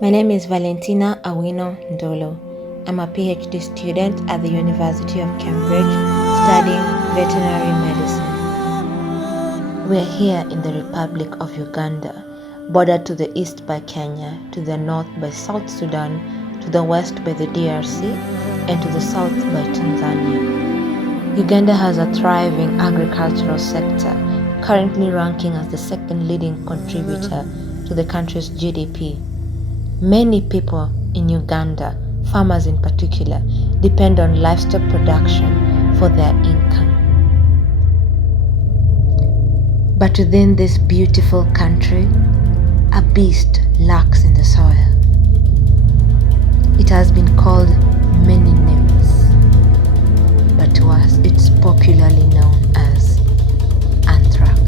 My name is Valentina Awino Ndolo. I'm a PhD student at the University of Cambridge studying veterinary medicine. We're here in the Republic of Uganda, bordered to the east by Kenya, to the north by South Sudan, to the west by the DRC, and to the south by Tanzania. Uganda has a thriving agricultural sector, currently ranking as the second leading contributor to the country's GDP. Many people in Uganda, farmers in particular, depend on livestock production for their income. But within this beautiful country, a beast lurks in the soil. It has been called many names, but to us it's popularly known as Anthrax.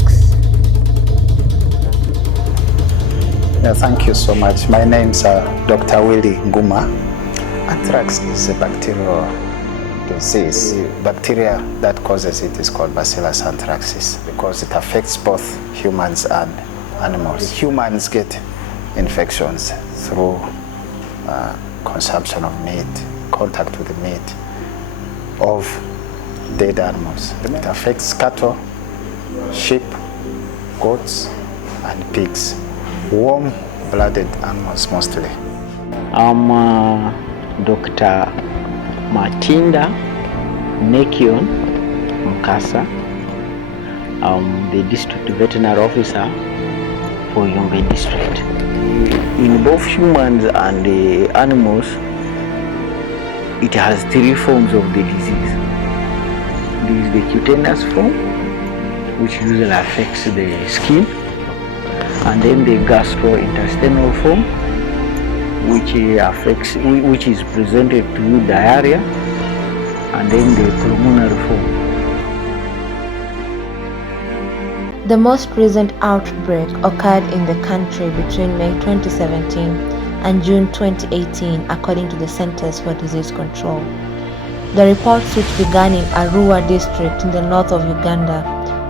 Yeah, thank you so much. My name's Dr. Willie Nguma. Anthrax is a bacterial disease. The bacteria that causes it is called Bacillus anthracis because it affects both humans and animals. Humans get infections through consumption of meat, contact with the meat of dead animals. It affects cattle, sheep, goats, and pigs. Warm-blooded animals mostly. I'm Dr. Matinda Nekion Mukasa. I'm the district veterinary officer for Yombe district. In both humans and the animals, it has three forms of the disease. There is the cutaneous form, which usually affects the skin, and then the gastrointestinal form, which is presented through diarrhea, and then the pulmonary form. The most recent outbreak occurred in the country between May 2017 and June 2018, according to the Centers for Disease Control. The reports, which began in Arua district in the north of Uganda,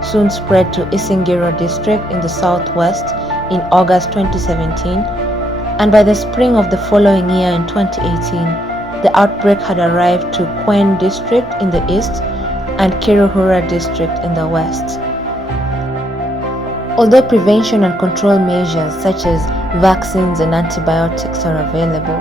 soon spread to Isingiro district in the southwest in August 2017, and by the spring of the following year in 2018, the outbreak had arrived to Kwen district in the east and Kiruhura district in the west. Although prevention and control measures such as vaccines and antibiotics are available,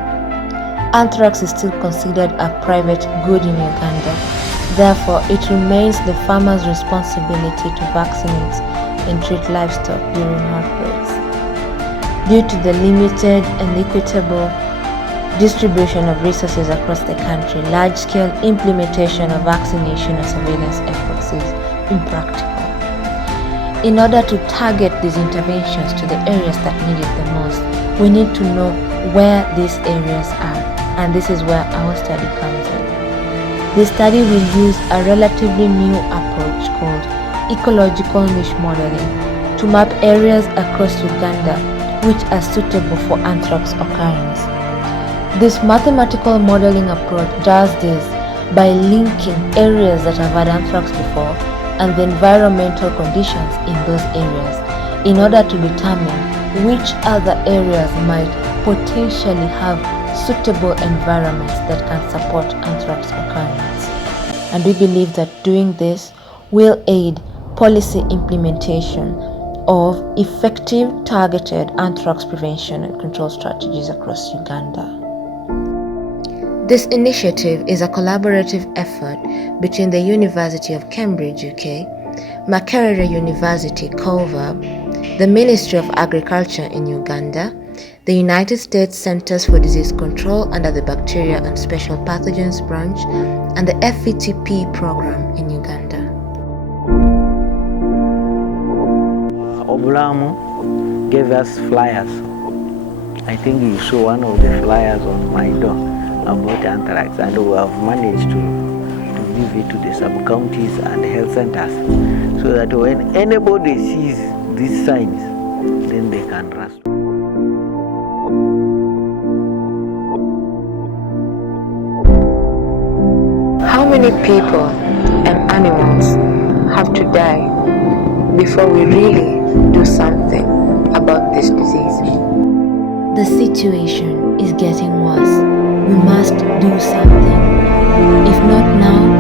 anthrax is still considered a private good in Uganda. Therefore, it remains the farmer's responsibility to vaccinate and treat livestock during outbreaks. Due to the limited and equitable distribution of resources across the country, large-scale implementation of vaccination and surveillance efforts is impractical. In order to target these interventions to the areas that need it the most, we need to know where these areas are, and this is where our study comes in. This study will use a relatively new approach called ecological niche modeling to map areas across Uganda which are suitable for anthrax occurrence. This mathematical modeling approach does this by linking areas that have had anthrax before and the environmental conditions in those areas in order to determine which other areas might potentially have suitable environments that can support anthrax occurrence. And we believe that doing this will aid policy implementation of effective targeted anthrax prevention and control strategies across Uganda. This initiative is a collaborative effort between the University of Cambridge, UK, Makerere University, COVAB, the Ministry of Agriculture in Uganda, the United States Centers for Disease Control under the Bacteria and Special Pathogens branch, and the FETP program in Uganda. Obulamu gave us flyers. I think you saw one of the flyers on my door about anthrax, and we have managed to give it to the sub-counties and health centers so that when anybody sees these signs, then they can rush. How many people and animals have to die before we really do something about this disease? The situation is getting worse. We must do something. If not now,